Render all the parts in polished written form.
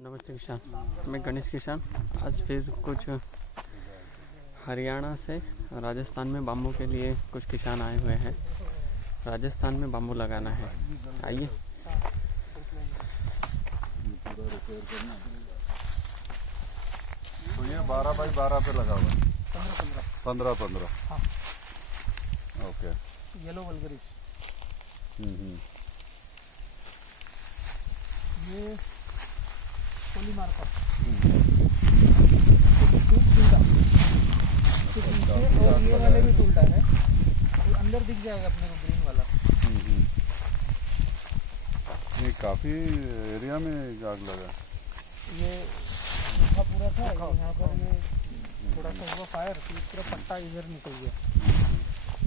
नमस्ते किसान, मैं गणेश किसान। आज फिर कुछ हरियाणा से राजस्थान में बाम्बू के लिए कुछ किसान आए हुए हैं। राजस्थान में बाम्बू लगाना है, आइए। तो ये 12 बाई 12 पे लगा हुआ है। 15 हाँ। ओके। Yellow vulgaris. ये पॉलीमार्कर और ये वाले भी टूल्डा है। तो अंदर दिख जाएगा अपने को ग्रीन वाला। ये काफी एरिया में आग लगा। ये पूरा था यहाँ पर, ये थोड़ा सा हुआ फायर, तो पूरा पट्टा इधर निकल गया।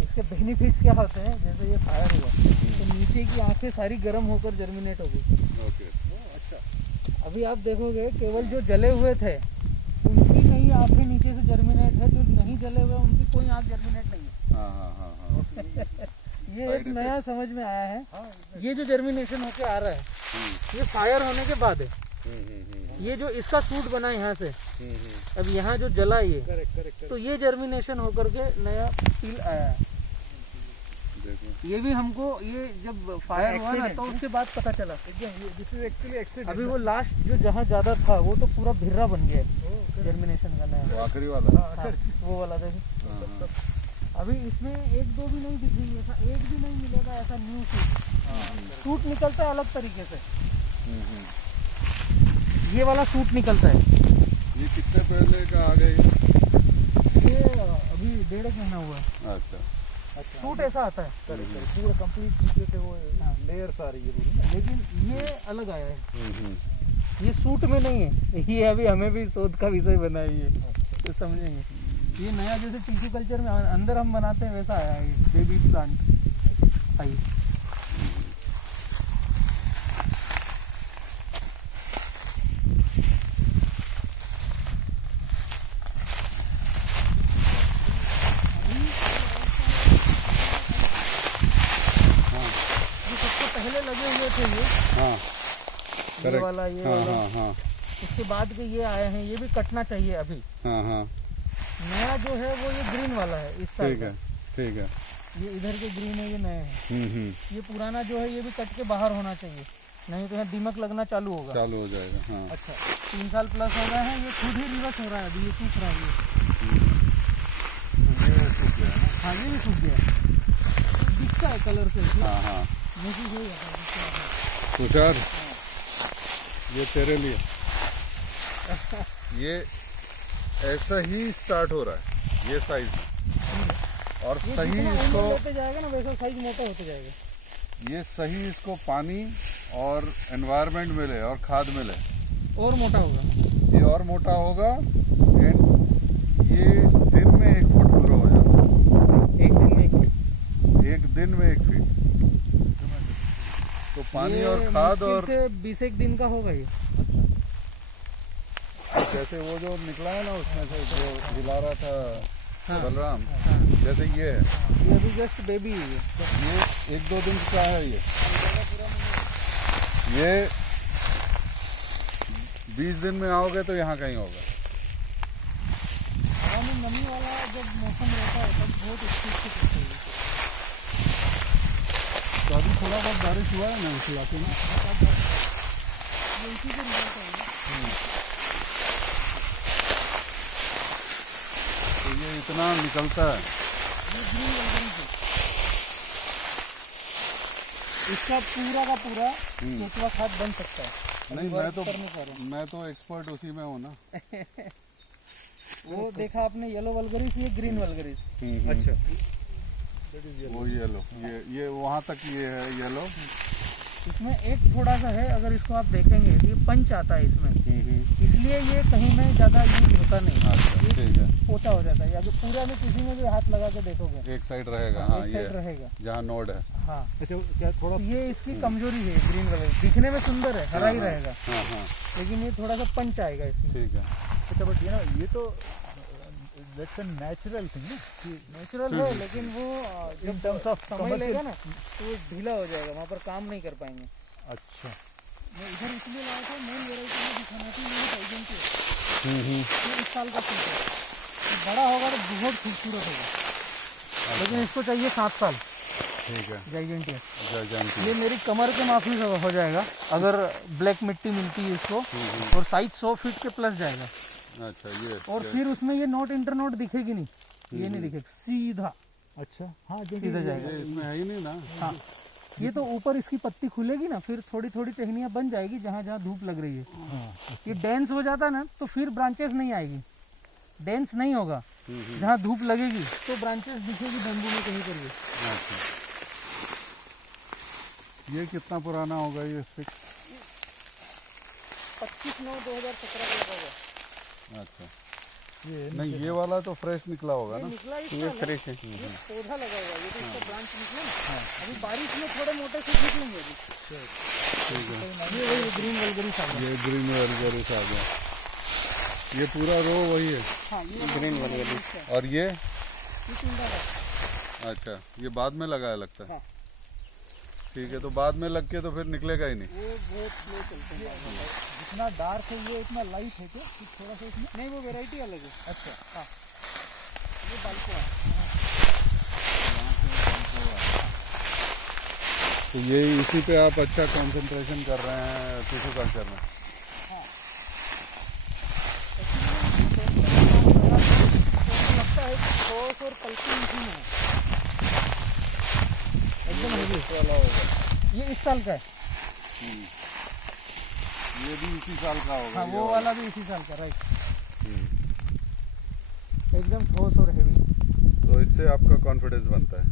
इसके बेनिफिट्स क्या होते हैं, जैसे ये फायर हुआ तो नीचे की आंखें सारी गर्म होकर जर्मिनेट हो गई। ओके। अच्छा। अभी आप देखोगे केवल जो जले हुए थे उनकी कई आंखें नीचे से जर्मिनेट है, जो नहीं जले हुए उनकी कोई आंख जर्मिनेट नहीं है। हाँ। ये एक नया समझ में आया है। ये जो जर्मिनेशन होके आ रहा है ये फायर होने के बाद है। ये जो इसका सूट बना यहाँ से, अब यहाँ जो जला ये तो ये जर्मिनेशन होकर के नया फील आया है। ये भी हमको ये जब फायर हुआ ना तो उसके बाद पता चला। अभी वो लास्ट जो जहाँ ज्यादा था वो तो पूरा भिर्रा बन गया जर्मिनेशन का नया। आखिरी वाला। हाँ, वो वाला देखिए। अभी इसमें एक दो भी नहीं दिखेंगे, ऐसा एक भी नहीं मिलेगा ऐसा न्यू सूट निकलता है अलग तरीके से। ये वाला सूट निकलता है। ये कितने पहले का आ गए? ये अभी 1.5 महीना हुआ है। अच्छा। सूट ऐसा आता है पूरा कंप्लीट नीचे से वो लेयर सारी है, लेकिन ये अलग आया है। ये सूट में नहीं है, ये अभी हमें भी शोध का विषय बना है ये, तो समझेंगे। ये नया जैसे टिश्यू कल्चर में अंदर हम बनाते हैं वैसा आया है ये बेबी प्लांट। आइए पहले लगे हुए थे ये। हाँ। ये वाला ये वाला। हाँ। उसके बाद के ये आए हैं, ये भी कटना चाहिए अभी। हाँ। नया जो है वो ये ग्रीन वाला है इस साइड का। ठीक है। ये इधर के ग्रीन है, ये नए हैं। ये पुराना जो है ये भी कट के बाहर होना चाहिए, नहीं तो यहाँ दीमक लगना चालू हो जाएगा। हाँ। अच्छा 3 साल प्लस हो गए हैं, ये खुद ही रिवर्स हो रहा है अभी, ये सूख रहा है ये। हाँ ये भी सूख गया, दिखता है कलर से। हाँ। महसूस हो जाता है। तुषार, ये तेरे लिए। ये ऐसा ही स्टार्ट हो रहा है ये साइज, और सही इसको होते जाएगा ना वैसा साइज मोटा होते जाएगा। ये सही इसको पानी और एनवायरनमेंट मिले और खाद मिले और मोटा होगा। ये और मोटा होगा। एंड ये दिन में 1 फुट ग्रो हो जाता है। एक दिन में 1 फीट। तो पानी और खाद और 20 दिन का होगा ये। जैसे वो जो निकला है ना उसमें से जो हिला रहा था हाँ, बलराम। हाँ, जैसे ये है, ये अभी जस्ट बेबी है ये 1-2 दिन का है। ये 20 दिन में आओगे तो यहाँ कहीं होगा। हवा में नमी वाला जब मौसम रहता है तब बहुत स्पीड से पकते हैं। तो अभी थोड़ा बहुत बारिश हुआ है ना उस इलाके में, इसी के रिजल्ट है। तो ये इतना निकलता है। ये ग्रीन वल्गरिस है। इसका पूरा का पूरा केचुआ खाद बन सकता है। नहीं मैं तो एक्सपर्ट उसी में हूँ ना। वो देखा आपने येलो वल्गरिस, ये ग्रीन वल्गरिस। अच्छा। वो येलो, ये वहाँ तक ये है येलो। इसमें एक थोड़ा सा है, अगर इसको आप देखेंगे ये पंच आता है इसमें, इसलिए ये कहीं में ज़्यादा यूज होता नहीं। ठीक है। पोता हो जाता है, या जो पूरा में किसी में भी हाथ लगा के देखोगे एक साइड रहेगा। हाँ, एक साइड रहेगा जहाँ नोड है। हाँ। अच्छा क्या थोड़ा ये इसकी कमजोरी है। ग्रीन वाला दिखने में सुंदर है, हरा ही रहेगा। हाँ। लेकिन ये थोड़ा सा पंच आएगा इसमें। ठीक है। अच्छा बट ये ना, ये तो नेचुरल थिंग ना, नेचुरल है, लेकिन वो जब टर्म्स ऑफ समय लेगा ना तो वो ढीला हो जाएगा, वहाँ पर काम नहीं कर पाएंगे। अच्छा। मैं इधर इसलिए लाया था, मेन वेराइटी दिखाना थी, ये जाइजेंटी है, ये इस साल का सूट है, बड़ा होगा तो बहुत खूबसूरत होगा, लेकिन इसको चाहिए 7 साल। ठीक है, जाइजेंटी जाइजेंटी। ये मेरी कमर के माफी हो जाएगा अगर ब्लैक मिट्टी मिलती है इसको, और साइज 100 फीट के प्लस जाएगा। अच्छा, ये और फिर उसमें ये नोट इंटर नोट दिखेगी नहीं, ये नहीं दिखेगा, सीधा। अच्छा, हाँ सीधा जाएगा, ये इसमें है ही नहीं ना। हाँ, ये तो ऊपर इसकी पत्ती खुलेगी ना, फिर थोड़ी थोड़ी टहनियाँ बन जाएगी जहाँ जहाँ धूप लग रही है। ये डेंस हो जाता ना तो फिर ब्रांचेस नहीं आएगी, डेंस नहीं होगा, जहाँ धूप लगेगी तो ब्रांचेस दिखेगी बैम्बू में कहीं पर भी। अच्छा, ये कितना पुराना होगा ये स्टिक? 25/9/2017 का लगा हुआ। अच्छा, नहीं ये वाला तो फ्रेश निकला होगा ना। निकला इस ये साल है, फ्रेश है। ये पौधा लगा हुआ है, ये तो इसका ब्रांच निकला ना, अभी बारिश में थोड़े मोटे से निकलेंगे अभी। ठीक है, ये वही ग्रीन वल्गरिस आ गया। ये ग्रीन वर्गरिस आ गया, ये पूरा रो वही है। हाँ, ये ग्रीन वल्गरिस। और ये टिंडा है। अच्छा, ये बाद में लगाया लगता है। हाँ। ठीक है, तो बाद में लग के तो फिर निकलेगा ही नहीं। वो बहुत स्लो चलते हैं, जितना डार्क है ये उतना लाइट है क्या, कुछ थोड़ा सा इसमें नहीं, वो वैरायटी अलग है। अच्छा, हाँ, ये बाल्को है। तो ये इसी पे आप अच्छा कंसंट्रेशन कर रहे हैं टिश्यू कल्चर में। लगता है कि ठोस और पल्पी मशीन है, एकदम हेवी वाला होगा, ये इस साल का है। ये भी इसी साल का होगा। हाँ, ये वो वाला भी इसी साल का, राइट, हम्म। एकदम ठोस और हेवी। तो इससे आपका कॉन्फिडेंस बनता है।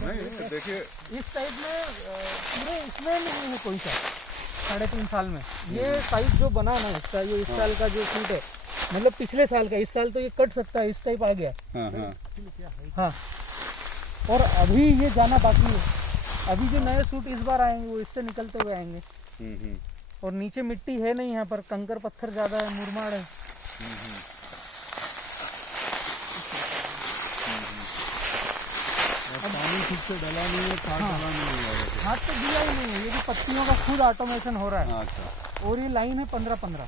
नहीं देखिए, इस टाइप में पूरे इसमें नहीं है कोई सा 3.5 साल में ये साइज जो बना ना इसका, ये इस साल का जो सूट है, मतलब पिछले साल का, इस साल तो ये कट सकता है, इस टाइप आ गया। हाँ हाँ, हाँ, और अभी ये जाना बाकी है, अभी जो नए सूट इस बार आएंगे वो इससे निकलते हुए आएंगे। और नीचे मिट्टी है नहीं, यहाँ पर कंकर पत्थर ज़्यादा है, मुरमाड़ है। पानी ठीक से डला नहीं है, खाद डला नहीं है। हाथ तो दिया ही नहीं है, ये भी पत्तियों का खुद ऑटोमेशन हो रहा है। अच्छा, और ये लाइन है 15-15,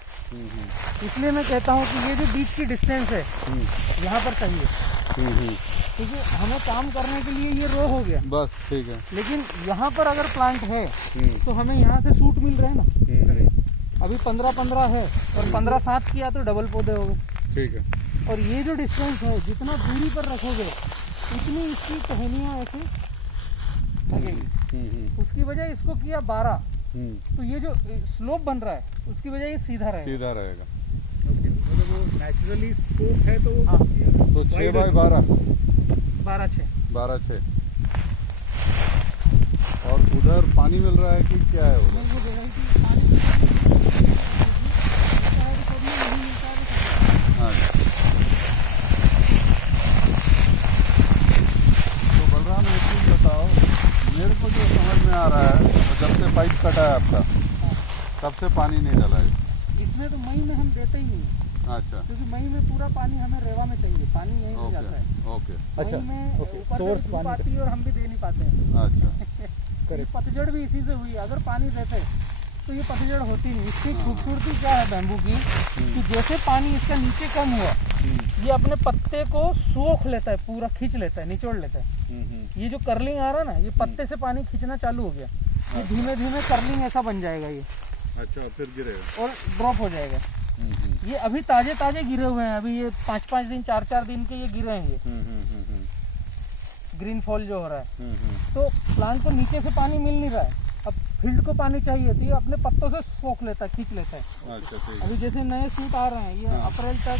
इसलिए मैं कहता हूँ कि ये जो बीच की डिस्टेंस है यहाँ पर चाहिए, क्योंकि हमें काम करने के लिए ये रो हो गया बस ठीक है। लेकिन यहाँ पर अगर प्लांट है तो हमें यहाँ से सूट मिल रहे हैं ना। अभी 15-15 है और 15-7 किया तो डबल पौधे हो गए। ठीक है, और ये जो डिस्टेंस है, जितना दूरी पर रखोगे इतनी इसकी टहनियाँ ऐसे लगेगी। उसकी वजह इसको किया 12, तो ये जो स्लोप बन रहा है उसकी वजह ये सीधा रहेगा। सीधा रहेगा। मतलब वो नेचुरली स्कोप है तो हाँ, तो 6x12 12-6 और उधर पानी मिल रहा है कि क्या है उधर? वो वेराइटी पानी मिलता है तो नहीं मिलता है। हाँ जी। तो बलराम एक चीज़ बताओ, मेरे को जो समझ में आ रहा है, तो जब से पाइप कटा है आपका तब से पानी नहीं डला है इसमें तो मई में हम देते ही नहीं है, अच्छा, क्योंकि मई में पूरा पानी हमें रेवा में चाहिए, पानी यहीं से जाता है। ओके, मई में ऊपर सोर्स से धूप पानी आती है और हम भी दे नहीं पाते हैं। अच्छा, ये पतझड़ भी इसी से हुई, अगर पानी देते तो ये पतझड़ होती नहीं। इसकी खूबसूरती क्या है बैम्बू की, कि जैसे पानी इसका नीचे कम हुआ, ये अपने पत्ते को सोख लेता है, पूरा खींच लेता है, निचोड़ लेता है। ये जो कर्लिंग आ रहा है ना, ये पत्ते से पानी खींचना चालू हो गया, ये धीमे धीमे कर्लिंग ऐसा बन जाएगा ये, अच्छा, फिर गिरेगा और ड्रॉप हो जाएगा। ये अभी ताजे ताजे गिरे हुए हैं, अभी ये 5-5 दिन 4-4 दिन के ये गिरे हैं, ये ग्रीन फॉल जो हो रहा है। तो प्लांट को नीचे से पानी मिल नहीं रहा है, अब फील्ड को पानी चाहिए, तो ये अपने पत्तों से सोख लेता है, खींच लेता है। अच्छा, ठीक है। अभी जैसे नए सूट आ रहे हैं, ये अप्रैल तक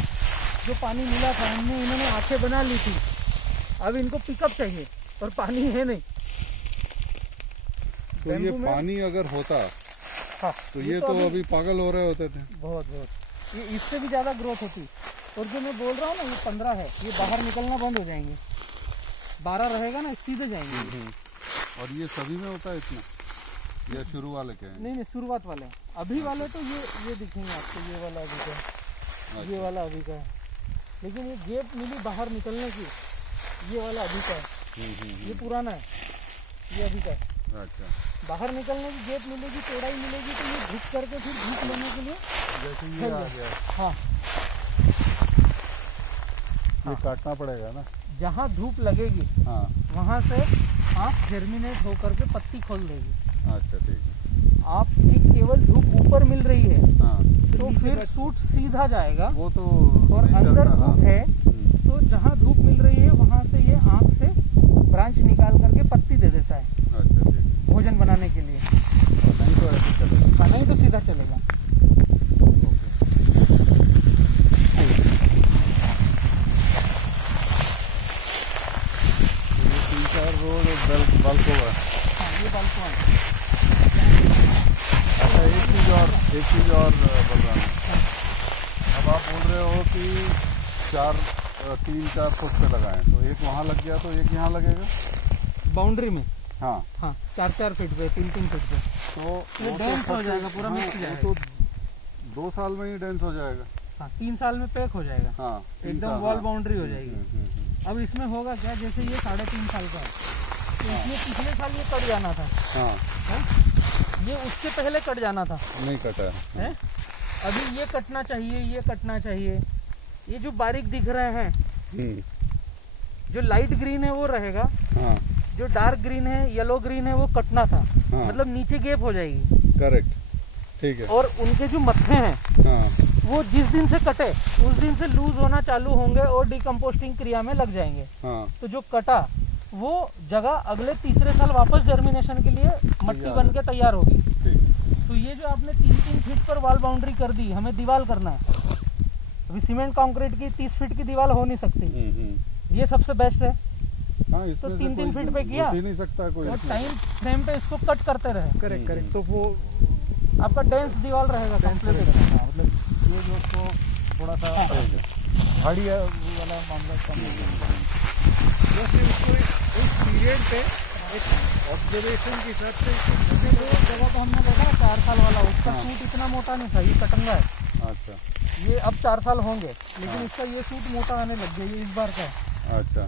जो पानी मिला था इन्होंने आंखें बना ली थी, अब इनको पिकअप चाहिए और पानी है नहीं। तो ये पानी अगर होता हाँ, तो ये तो अभी पागल हो रहे होते थे। बहुत ये इससे भी ज़्यादा ग्रोथ होती। और जो मैं बोल रहा हूँ ना, ये 15 है, ये बाहर निकलना बंद हो जाएंगे, 12 रहेगा ना, सीधे जाएंगे। और ये सभी में होता है इतना, या शुरू वाले के हैं? नहीं, शुरुआत वाले हैं। अभी वाले तो ये दिखेंगे आपको, ये वाला अभी का है, ये वाला अभी का है, लेकिन ये गैप मिली बाहर निकलने की, ये वाला अभी का है, ये पुराना है, ये अभी का है। अच्छा, बाहर निकलने की गैप मिलेगी, चौड़ाई मिलेगी, तो रुक करके फिर धूप लेने के लिए जैसे ये आ गया, हाँ ये काटना पड़ेगा ना। जहाँ धूप लगेगी हाँ वहाँ से आप जर्मिनेट होकर के पत्ती खोल देगी। अच्छा ठीक है। आपकी केवल धूप ऊपर मिल रही है हाँ तो फिर सूट सीधा जाएगा, वो तो और नहीं अंदर चलता, हाँ। धूप है तो जहाँ धूप मिल रही है वहाँ से ये आँख से ब्रांच निकाल करके पत्ती दे देता है अच्छा ठीक है। भोजन बनाने के लिए। और नहीं तो ऐसे चलेगा। नहीं तो सीधा चलेगा। ये 3-4 रोड बल्क होगा। हाँ ये बालकनी अच्छा एक चीज़ और बोल रहा हूँ। अब आप बोल रहे हो कि 3-4 फुट पे लगाएं, तो एक वहाँ लग गया तो एक यहाँ लगेगा। बाउंड्री में हाँ 4-4 फीट पे 3-3 फीट पे तो ये वो डेंस तो हो जाएगा, पूरा हाँ, मिक्स वो जाएगा। तो 2 साल में ही डेंस हो जाएगा। हाँ 3 साल में पैक हो जाएगा, हाँ एकदम वॉल बाउंड्री हो जाएगी। अब इसमें होगा क्या, जैसे ये 3.5 साल का है तो इसमें पिछले साल ये कट जाना था, हाँ ये उससे पहले कट जाना था नहीं कटा है। अभी ये कटना चाहिए, ये कटना चाहिए। ये जो बारीक दिख रहे हैं, जो लाइट ग्रीन है वो रहेगा, हाँ जो डार्क ग्रीन है येलो ग्रीन है वो कटना था। हाँ मतलब नीचे गैप हो जाएगी। करेक्ट ठीक है। और उनके जो मत्थे हैं हाँ वो जिस दिन से कटे उस दिन से लूज होना चालू होंगे और डिकम्पोस्टिंग क्रिया में लग जाएंगे। हाँ तो जो कटा वो जगह अगले तीसरे साल वापस जर्मिनेशन के लिए मट्टी बन के तैयार होगी। ठीक। तो ये जो आपने 3-3 फीट पर वॉल बाउंड्री कर दी, हमें दीवार करना है। अभी सीमेंट कंक्रीट की 30 फीट की दीवार हो नहीं सकती, ये सबसे बेस्ट है। हाँ तो इसमें 3-3 फीट पे किया घुस ही नहीं सकता कोई और इसमें। टाइम फ्रेम पे इसको कट करते रहे। Correct correct. तो वो आपका डेंस दीवार रहेगा कंप्लीट। मतलब ये जो उसको थोड़ा सा ठीक है। झाड़ी वाला मामला कम हो गया। जैसे उसको उस पीरियड पे एक ऑब्जर्वेशन के हिसाब से जैसे वो जगह पे हमने देखा ना 4 साल वाला, उसका हाँ। सूट इतना मोटा नहीं था, ये कटंगा है। अच्छा ये अब 4 साल होंगे लेकिन हाँ। इसका ये सूट मोटा आने लग गया, ये इस बार का है। अच्छा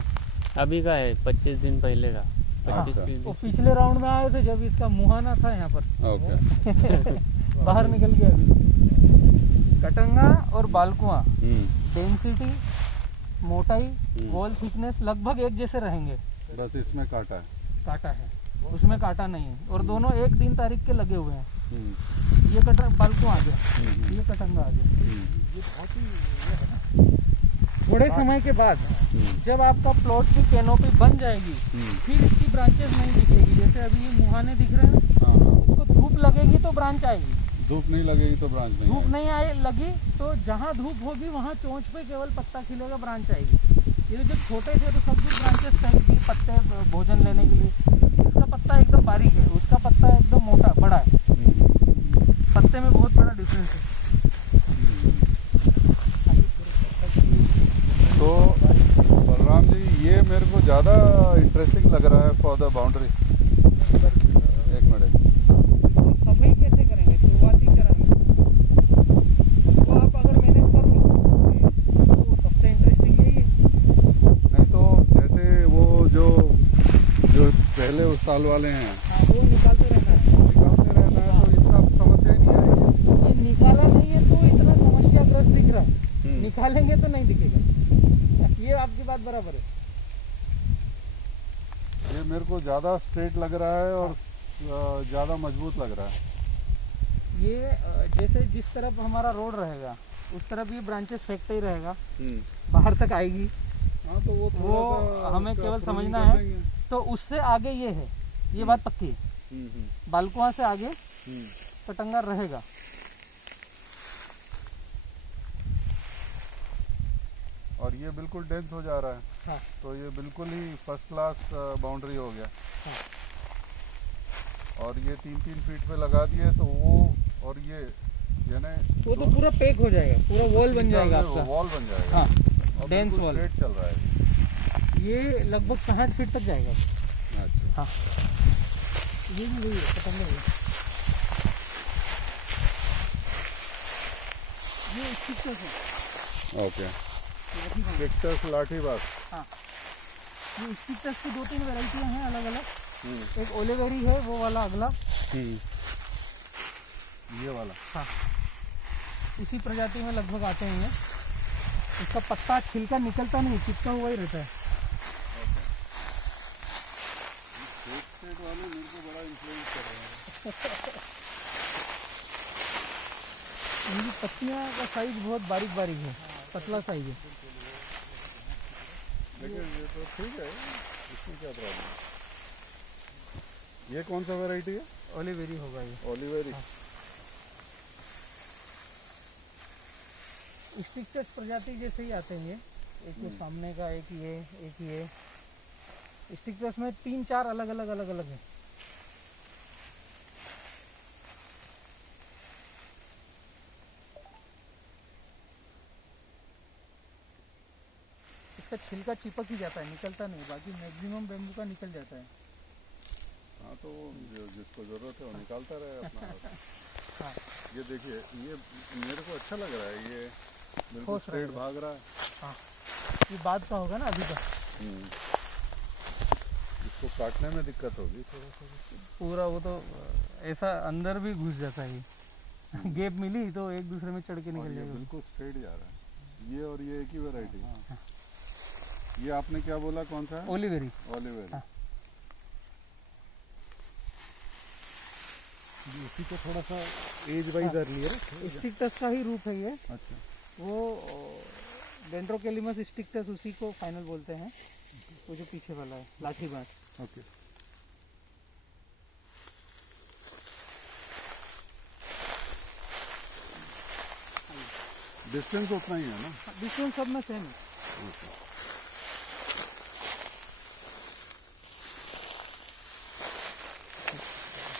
अभी का है 25 दिन पहले का, 25-30 अच्छा। वो दिन। पिछले राउंड में आए थे जब इसका मुहाना था यहाँ पर, ओके। बाहर निकल गया अभी। कटंगा और बालकुआ डेंसिटी, मोटाई, वॉल थिकनेस लगभग एक जैसे रहेंगे। बस इसमें काटा है। काटा है, उसमें काटा नहीं है। और दोनों 1 तारीख के लगे हुए हैं। हम्म, ये कटंग बालकुआ आ गया, हम्म, ये कटंगा आ गया। हम्म, ये बहुत ही थोड़े समय के बाद हम्म, जब आपका प्लॉट की कैनोपी बन जाएगी फिर इसकी ब्रांचेस नहीं दिखेगी। जैसे अभी ये मुहाने दिख रहे हैं ना, हाँ हाँ। इसको धूप लगेगी तो ब्रांच आएगी, धूप नहीं लगेगी तो ब्रांच नहीं धूप आएगी। नहीं आए लगी तो जहाँ धूप होगी वहाँ चोंच पे केवल पत्ता खिलेगा, ब्रांच आएगी। ये जब छोटे थे तो सब कुछ ब्रांचेस फेंक दी पत्ते भोजन लेने के लिए। इसका पत्ता एकदम बारीक है, उसका पत्ता एकदम मोटा बड़ा है। पत्ते में बहुत बड़ा डिफरेंस है। तो बलराम जी ये मेरे को ज़्यादा इंटरेस्टिंग लग रहा है फॉर द बाउंड्री। एक मिनट। सफाई कैसे करेंगे, शुरुआती चरण में तो आप अगर मैनेज कर लो तो सबसे इंटरेस्टिंग यही है। नहीं तो जैसे वो जो पहले उस साल वाले हैं हाँ वो निकालते रहना है। निकालते रहना है तो इतना समस्या ही नहीं आएगी। ये निकाला नहीं है तो इतना समस्याग्रस्त दिख रहा है, निकालेंगे तो नहीं दिखेगा। ये आपकी बात बराबर है। ये मेरे को ज़्यादा स्ट्रेट लग रहा है और ज़्यादा मजबूत लग रहा है। ये जैसे जिस तरफ हमारा रोड रहेगा उस तरफ ये ब्रांचेस फेंकते ही रहेगा, बाहर तक आएगी। हाँ तो वो थोड़ा सा हमें उसका केवल pruning समझना कर है। देंगे। तो उससे आगे ये है, ये बात पक्की है। बालकुआ से आगे कटंगा रहेगा। और ये बिल्कुल डेंस हो जा रहा है। हाँ। तो ये बिल्कुल ही फर्स्ट क्लास बाउंड्री हो गया। हाँ। और ये 3-3 फीट पे लगा दिए तो वो और ये यानी वो तो पूरा पैक हो जाएगा, पूरा वॉल बन जाएगा आपका। वॉल बन जाएगा। हाँ और डेंस बिल्कुल वॉल। स्ट्रेट चल रहा है। ये लगभग 60 फीट तक जाएगा। अच्छा। हाँ ये भी वही है, कटंगा है। ये स्टिक्स है, ओके। लाठी बना। स्टिक्स लाठी बात। हाँ ये स्टिक्स की 2-3 वैरायटियाँ हैं अलग अलग। एक ओलेवेरी है वो वाला अगला। ये वाला हाँ, इसी प्रजाति में लगभग आते हैं ये। इसका पत्ता छिलका निकलता नहीं, चिपका हुआ ही रहता है। स्टेट वाले मेरे को बड़ा इन्फ्लुएंस कर रहे हैं। इनकी पत्तियाँ का साइज बहुत बारीक बारीक है, पतला साइज है। लेकिन ये तो ठीक है, इसमें क्या प्रॉब्लम है। ये कौन सा वैरायटी है? ओलिवेरी होगा ये। ओलिवेरी। स्टिक्टस प्रजाति जैसे ही आते हैं ये, एक ये सामने का, एक ये, एक ये। स्टिक्टस में 3-4 अलग अलग है। इसका छिलका चिपक ही जाता है, निकलता नहीं। बाकी मैक्सिमम बेम्बू का निकल जाता है। हाँ, तो जिसको जरूरत है वो निकालता रहे अपना। हाँ, ये देखिए, ये मेरे को अच्छा लग रहा है। ये बिल्कुल स्ट्रेट भाग रहा है। हाँ, ये बाद का होगा ना, अभी का। इसको काटने में दिक्कत होगी थोड़ा सा। पूरा वो तो ऐसा अंदर भी घुस जाता है। गैप मिली तो एक दूसरे में चढ़ के और निकल ये जाएगा। बिल्कुल स्ट्रेट जा रहा है। ये और ये एक ही वैरायटी है। ये आपने क्या बोला, कौन सा है? ओलिवेरी। ओलिवेरी। हाँ। इसी को थोड़ा सा एज वाइज अर्ली है। स्टिक्टस का ही रूप है ये। अच्छा। वो डेंड्रोकेलिमस स्टिक्टस, उसी को फाइनल बोलते हैं। वो जो पीछे वाला है, लाठी बाँस। ओके। डिस्टेंस उतना ही है ना? डिस्टेंस सब में सेम है।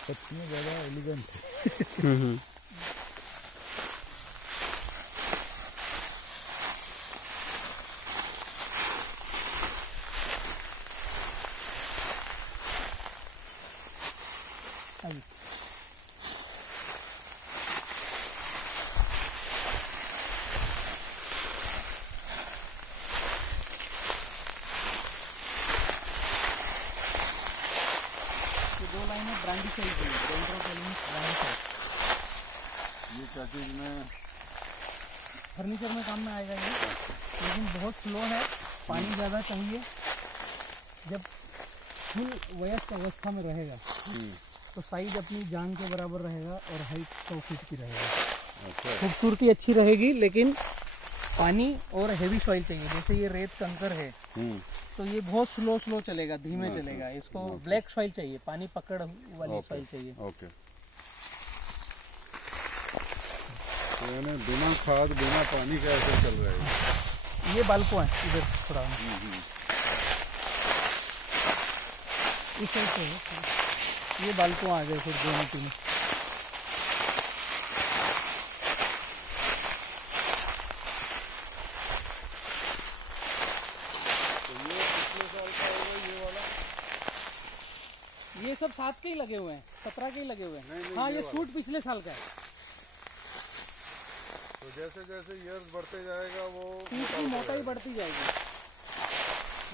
पत्तियाँ ज़्यादा एलिगेंट है। आइए। ये 2 लाइनें ब्रांडीसाइड की हैं, डेंड्रोकेलिमस ब्रांडीसाइड। ये क्या चीज़ में? फर्नीचर में काम में आएगा ये, लेकिन बहुत स्लो है। पानी ज़्यादा चाहिए। जब फुल वयस्क अवस्था में रहेगा तो साइज अपनी जान के बराबर रहेगा और हाइट 100 फीट की रहेगा। अच्छा। खूबसूरती अच्छी रहेगी, लेकिन पानी और हेवी सॉइल चाहिए। जैसे ये रेत कंकर है तो ये बहुत स्लो चलेगा, धीमे चलेगा। इसको ब्लैक सॉइल चाहिए, पानी पकड़ वाली सॉइल चाहिए। ओके। तो यानी बिना खाद बिना पानी का ऐसे चल रहा है। ये बालको है इधर थोड़ा इस साइड से है। ये बालको आ गए फिर दोनों तीनों। ये सब 7 के ही लगे हुए हैं, 17 के ही लगे हुए हैं। हाँ, ये सूट पिछले साल का है। तो जैसे जैसे ईयर्स बढ़ते जाएगा वो सूट की मोटाई बढ़ती जाएगी।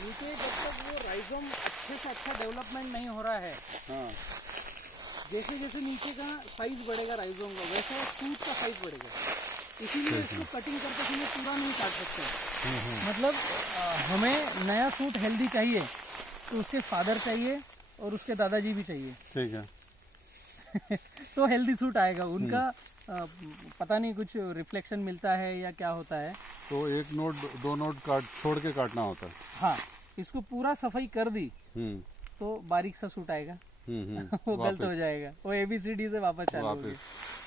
नीचे जब तक वो राइजोम अच्छे से अच्छा डेवलपमेंट नहीं हो रहा है, हाँ, जैसे जैसे नीचे का साइज बढ़ेगा राइजोम का, वैसे सूट का साइज बढ़ेगा। इसीलिए इसको कटिंग करते समय पूरा नहीं काट सकते। मतलब हमें नया सूट हेल्दी चाहिए तो उसके फादर चाहिए और उसके दादाजी भी चाहिए। ठीक है। तो हेल्दी सूट आएगा। उनका पता नहीं कुछ रिफ्लेक्शन मिलता है या क्या होता है। तो 1 नोट 2 नोट छोड़ के काटना होता है। हाँ, इसको पूरा सफाई कर दी तो बारीक सा सूट आएगा। वो गलत हो जाएगा, वो ABCD से वापस चालू होगी।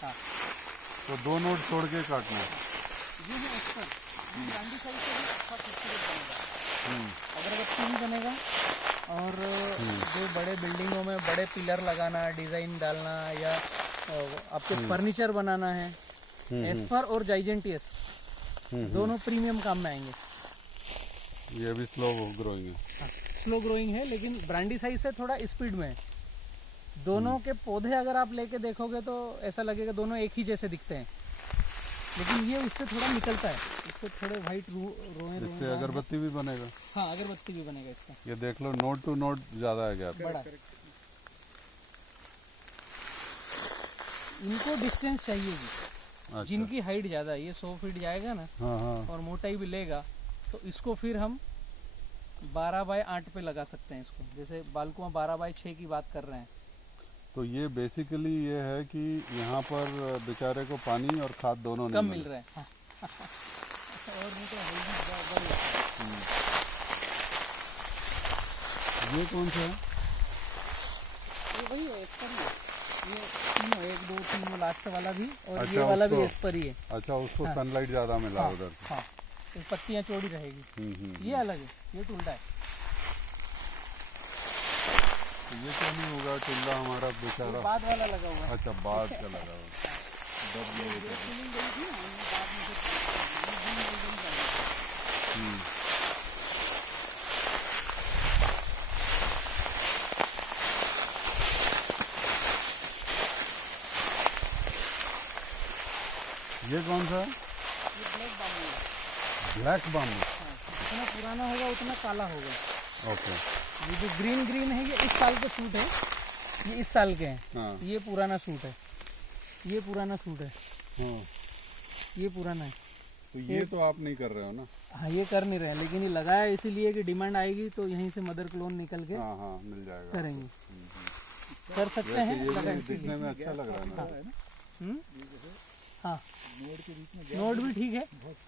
हाँ, तो 2 नोट छोड़ के काटना है। ये है अस्तर। ब्रांडी साइज से भी अच्छा खूबसूरत बनेगा, अगरबत्ती भी बनेगा। और जो बड़े बिल्डिंगों में बड़े पिलर लगाना, डिजाइन डालना या आपको फर्नीचर बनाना है, एस्पर और जाइजेंटियस दोनों प्रीमियम काम में आएंगे। ये भी स्लो ग्रोइंग है। स्लो ग्रोइंग है, लेकिन ब्रांडी साइज से थोड़ा स्पीड में है। दोनों के पौधे अगर आप लेके देखोगे तो ऐसा लगेगा दोनों एक ही जैसे दिखते हैं, लेकिन ये उससे थोड़ा निकलता है। इसको थोड़े वाइट रोए इससे अगरबत्ती भी बनेगा। हाँ, अगरबत्ती भी बनेगा इसका। ये देख लो, नोट टू नोट ज्यादा है गैप। बड़ा इनको डिस्टेंस चाहिए जी। अच्छा। जिनकी हाइट ज़्यादा है, ये 100 फीट जाएगा ना हाँ हाँ। और मोटाई भी लेगा, तो इसको फिर हम 12x8 पे लगा सकते हैं इसको। जैसे बालकुआं 12x6 की बात कर रहे हैं। तो ये बेसिकली ये है कि यहाँ पर बेचारे को पानी और खाद दोनों कम नहीं मिल रहा है। हाँ। और नहीं तो हेल्दी बढ़ जाता है। ये कौन सा है? ये वही है, एस्पर ही है। ये तीनों 1 2 3 लास्ट वाला भी और अच्छा, ये वाला भी उसको- एस्पर ही है। अच्छा, उसको हाँ। सनलाइट ज़्यादा मिला हाँ, उधर से। हाँ, तो पत्तियाँ चौड़ी रहेगी। ये अलग है, ये टुल्डा है। तो ये क्यों नहीं होगा टुल्ला हमारा ये बेचारा? बाद वाला लगा हुआ है। अच्छा, बाद का लगा हुआ है। दब ये गया। सीलिंग गई थी ना, हमने बाद में से ये कौन सा है? ये ब्लैक बाम्बू है। Black bamboo. हाँ, जितना पुराना होगा उतना काला होगा। ओके। ये जो ग्रीन ग्रीन है ये इस साल के सूट है, ये इस साल के हैं। हाँ ये पुराना सूट है, ये पुराना सूट है, हाँ। ये पुराना है। तो ये तो आप नहीं कर रहे हो ना? हाँ, ये कर नहीं रहे हैं, लेकिन ये लगाया इसीलिए कि डिमांड आएगी तो यहीं से मदर क्लोन निकल के हाँ हाँ, मिल जाएगा। करेंगे। कर सकते वैसे हैं, ये लगाएं भी इसीलिए। दिखने में अच्छा लग रहा है ना? हाँ, नोट भी ठीक है।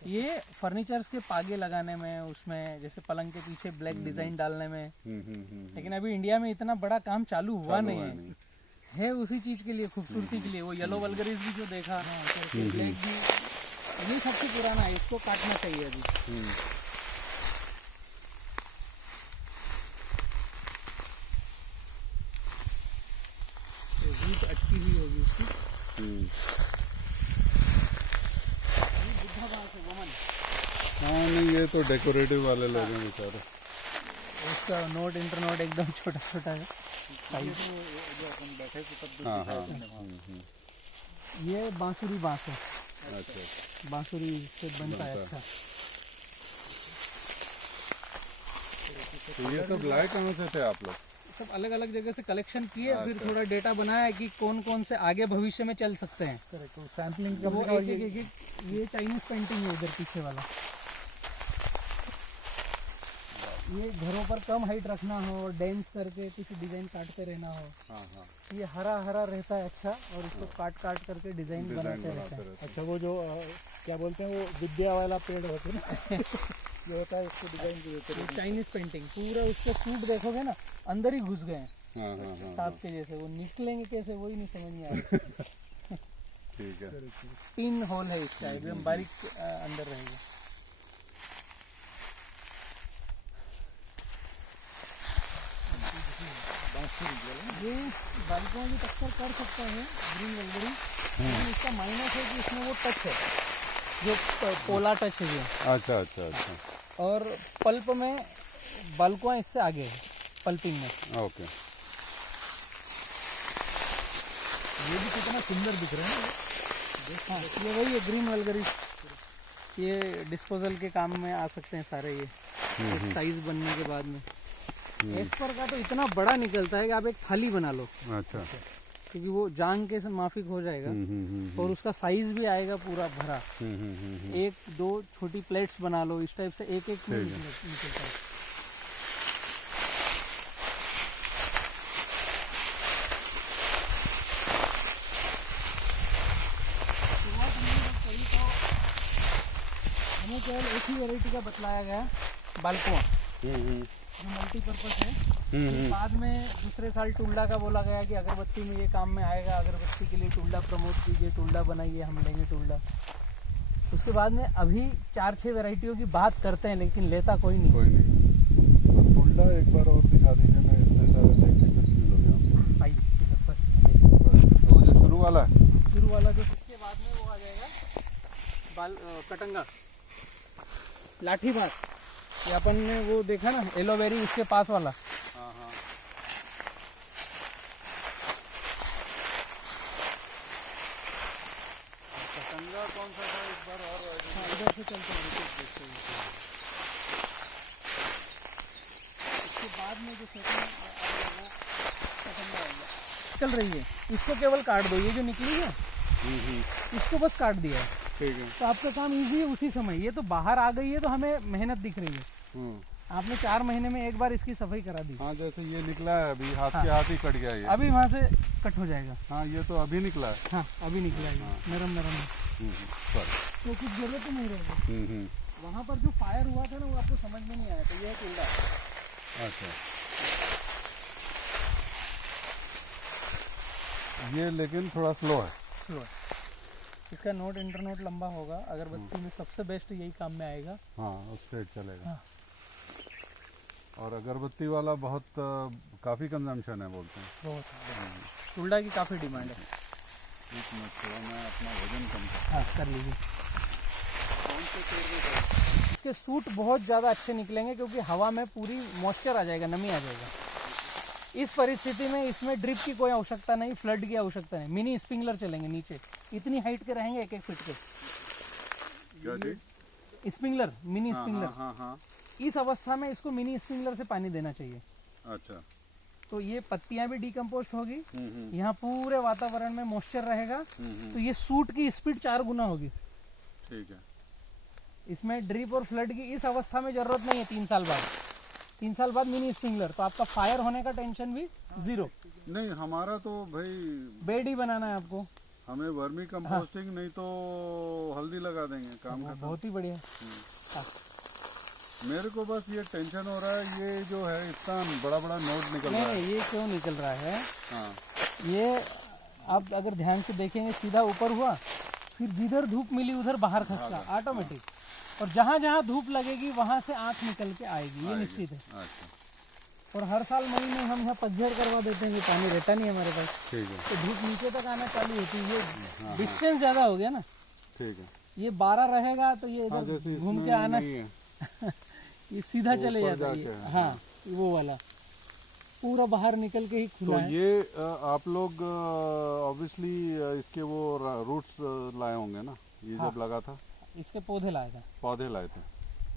ये फर्नीचर्स के पागे लगाने में, उसमें जैसे पलंग के पीछे ब्लैक डिजाइन डालने में, लेकिन अभी इंडिया में इतना बड़ा काम चालू हुआ नहीं है उसी चीज के लिए, खूबसूरती के लिए। वो येलो वल्गरिस भी जो देखा, ब्लैक भी, ये सबसे पुराना है, इसको काटना चाहिए अभी। रूट अटकी हुई होगी उसकी। बुद्धा बांस है, वमन। हाँ नहीं, ये तो डेकोरेटिव वाले लोग हैं बेचारे। उसका नोट इंटरनोट एकदम छोटा छोटा है। हाँ हाँ। ये बांसुरी बांस है, अच्छा। बांसुरी से बनता है। अच्छा, तो ये सब लाए कहाँ से थे आप लोग? सब अलग अलग जगह से कलेक्शन किए, फिर थोड़ा डेटा बनाया कि कौन कौन से आगे भविष्य में चल सकते हैं। करेक्ट, सैम्पलिंग वो एक ये चाइनीज पेंटिंग है उधर पीछे वाला। ये घरों पर कम हाइट रखना हो, डेंस करके कुछ डिजाइन काटते रहना हो, हाँ हाँ। ये हरा हरा रहता है अच्छा, और इसको काट काट करके डिजाइन बनाते रहते हैं। अच्छा, वो जो क्या बोलते हैं, वो विद्या वाला पेड़ होते हैं ना जो होता है, उसको डिजाइन भी देते हैं। चाइनीज पेंटिंग पूरा, उसके सूट देखोगे ना अंदर ही घुस गए हैं हाँ हाँ हाँ। सांप के जैसे। वो निकलेंगे कैसे वही नहीं समझ में आ रहा। ठीक है। पिन होल है इसका, एकदम बारीक अंदर रहेगा। ये बालकों की टक्कर कर सकता है ग्रीन वल्गरी, लेकिन इसका माइनस है कि इसमें वो टच है, जो पोला टच है ये। अच्छा अच्छा अच्छा। और पल्प में बालकुआं इससे आगे है, पल्पिंग में। ओके। ये भी कितना सुंदर दिख रहा है ना। हाँ, ये वही है ग्रीन वल्गरी। ये डिस्पोजल के काम में आ सकते हैं सारे, ये साइज बनने के बाद में। एस्पर का तो इतना बड़ा निकलता है कि आप एक थाली बना लो, अच्छा। क्योंकि वो जांग के माफिक हो जाएगा और उसका साइज भी आएगा पूरा भरा। 1 2 छोटी प्लेट्स बना लो, इस टाइप से एक एक में निकलता है। हमें केवल एक ही वैरायटी का बतलाया गया, बालकुआं, जो मल्टीपर्पज है। फिर बाद में दूसरे साल टुल्डा का बोला गया कि अगरबत्ती में ये काम में आएगा, अगरबत्ती के लिए टुल्डा प्रमोट कीजिए, टुल्डा बनाइए, हम लेंगे टुल्डा। उसके बाद में अभी 4-6 वैरायटियों की बात करते हैं, लेकिन लेता कोई नहीं। कोई नहीं। तो टुल्ला एक बार और दिखा दीजिए, मैं इतने सारे देख के कंफ्यूज हो गया। आइए, तो वो जो शुरू वाला है, शुरू वाला जो, इसके बाद में वो आ जाएगा कटंगा, लाठी बात। ये अपन ने वो देखा ना एलोवेरी, उसके पास वाला। हाँ हाँ। कटंगा कौन सा था इस बार? और हाँ, इधर से चलते हैं, इसके बाद में जो सेकंड आएगा वो कटंगा आएगा। निकल रही है, इसको केवल काट दो, ये जो निकली है इसको बस काट दिया है, ठीक है। तो आपका काम इजी है उसी समय। ये तो बाहर आ गई है तो हमें मेहनत दिख रही है, आपने 4 महीने में एक बार इसकी सफाई करा दी। हाँ, जैसे ये निकला है अभी, हाथ के हाथ ही कट गया ये। अभी वहाँ से कट हो जाएगा। हाँ, ये तो अभी निकला है। हाँ, अभी निकला है, नरम नरम है, तो कुछ जरूरत नहीं रहेगी। वहाँ पर जो फायर हुआ था ना, वो आपको समझ में नहीं आया, तो ये है कुल्ला। अच्छा, ये लेकिन थोड़ा स्लो है। स्लो है, इसका नोट इंटरनोट लंबा होगा। अगरबत्ती में सबसे बेस्ट यही काम में आएगा। हाँ, उस पर चलेगा। हाँ। और अगरबत्ती वाला बहुत काफ़ी कंजम्पशन है बोलते हैं। बहुत कुल्ला की काफ़ी डिमांड है। एक मिनट, थोड़ा मैं अपना वजन कम कर। हाँ, कर लीजिए। इसके सूट बहुत ज़्यादा अच्छे निकलेंगे क्योंकि हवा में पूरी मॉइस्चर आ जाएगा, नमी आ जाएगा। इस परिस्थिति में इसमें ड्रिप की कोई आवश्यकता नहीं, फ्लड की आवश्यकता नहीं। मिनी स्प्रिंकलर चलेंगे, नीचे इतनी हाइट के रहेंगे, 1-1 फीट के। क्या जी? Sprinkler, mini sprinkler. हाँ, हाँ। इस अवस्था में इसको मिनी स्प्रिंकलर से पानी देना चाहिए। अच्छा। तो ये पत्तियां भी डिकम्पोस्ट होगी, यहाँ पूरे वातावरण में मॉइस्चर रहेगा, तो ये सूट की स्पीड 4 गुना होगी। ठीक है। इसमें ड्रिप और फ्लड की इस अवस्था में जरूरत नहीं है। 3 साल बाद, 3 साल बाद मिनी स्प्रिंकलर, तो आपका फायर होने का टेंशन भी 0। नहीं, हमारा तो भाई बेड ही बनाना है आपको। हमें वर्मी कंपोस्टिंग नहीं तो हल्दी लगा देंगे, काम खत्म। बहुत ही बढ़िया। मेरे को बस ये टेंशन हो रहा है, ये जो है इतना बड़ा बड़ा नोट निकल रहा है। नहीं, ये क्यों निकल रहा है? हाँ। ये आप अगर ध्यान से देखेंगे, सीधा ऊपर हुआ, फिर जिधर धूप मिली उधर बाहर खसका, ऑटोमेटिक। और जहाँ जहाँ धूप लगेगी वहाँ से आँख निकल के आएगी, ये निश्चित है। अच्छा। और हर साल मई में हम यहाँ पतझड़ करवा देते हैं, ये पानी रहता नहीं हमारे पास, ठीक है। तो धूप नीचे तक आना चालू होती है। ये डिस्टेंस ज़्यादा हो गया ना, ठीक है। ये 12 रहेगा तो ये इधर जैसे घूम के इसमें आना, नहीं है। ये सीधा चले ऊपर जाता है। जाके, ये- हाँ, वो वाला पूरा बाहर निकल के ही तो खुला है। ये आप लोग ऑब्वियसली इसके वो रूट्स लाए होंगे ना, ये जब लगा था? इसके पौधे लाया था। पौधे लाए थे,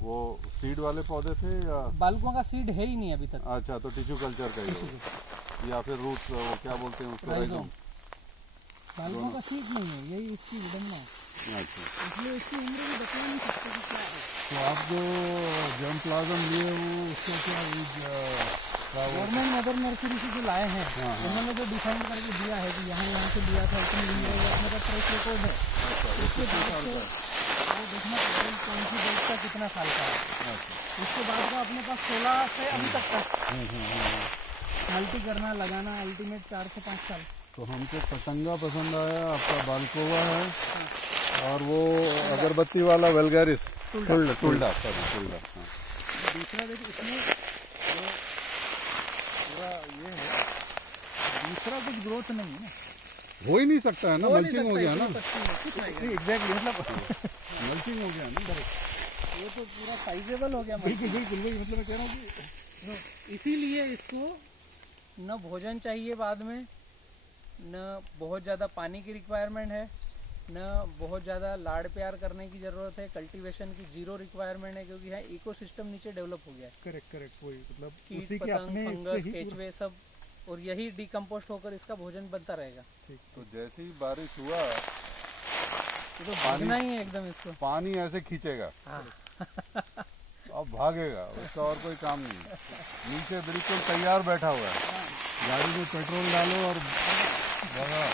वो सीड वाले पौधे थे या? बालकों का सीड है ही नहीं अभी तक। अच्छा, तो टिश्यू कल्चर का ही होगा। या फिर रूट्स, वो क्या बोलते हैं उसको, राइजोम? बालकों का सीड नहीं है, यही इसकी विडम्बना है, अच्छा। इसलिए इसकी उम्र भी बता नहीं सकते कि क्या है। तो आप जो जर्म प्लाज्म लिए वो उसका क्या गवर्नमेंट मदर नर्सरी से जो लाए हैं, उन्होंने जो डिफाइन करके दिया है कि यहाँ से लिया था, इतनी दिन में अपने पास ट्रेस रिकॉर्ड है। उसके बाद से वो देखना पड़ेगा कौन सी डेट का कितना साल का है। उसके बाद का अपने पास 16 से अभी तक का मल्टी करना, लगाना, अल्टीमेट 4 से 5 साल। तो हमको पतंगा पसंद आया, आपका बालकोवा है, और वो अगरबत्ती वाला वेलगारिस, टुल्डा। हाँ। दूसरा देखिए, इसमें पूरा ये है, दूसरा कुछ ग्रोथ नहीं है ना, हो ही नहीं सकता है ना, मल्चिंग हो गया ना। एग्जैक्टली, मतलब मल्चिंग हो गया ना। ये तो पूरा साइजेबल हो गया। बिल्कुल मतलब मैं कह रहा हूँ कि इसीलिए इसको न भोजन चाहिए बाद में, न बहुत ज़्यादा पानी की रिक्वायरमेंट है, न बहुत ज़्यादा लाड़ प्यार करने की ज़रूरत है। कल्टीवेशन की 0 रिक्वायरमेंट है, क्योंकि यहाँ इकोसिस्टम नीचे डेवलप हो गया है। करेक्ट वही, मतलब कीट उसी के पतंग, अपने फंगस, से ही केचुए सब, और यही डिकम्पोस्ट होकर इसका भोजन बनता रहेगा। तो जैसे ही बारिश हुआ, ये तो भागना ही है एकदम इसको। पानी ऐसे खींचेगा, हाँ, अब भागेगा, उसका और कोई काम नहीं है। नीचे बिल्कुल तैयार बैठा हुआ है, गाड़ी में पेट्रोल डालो और भगा।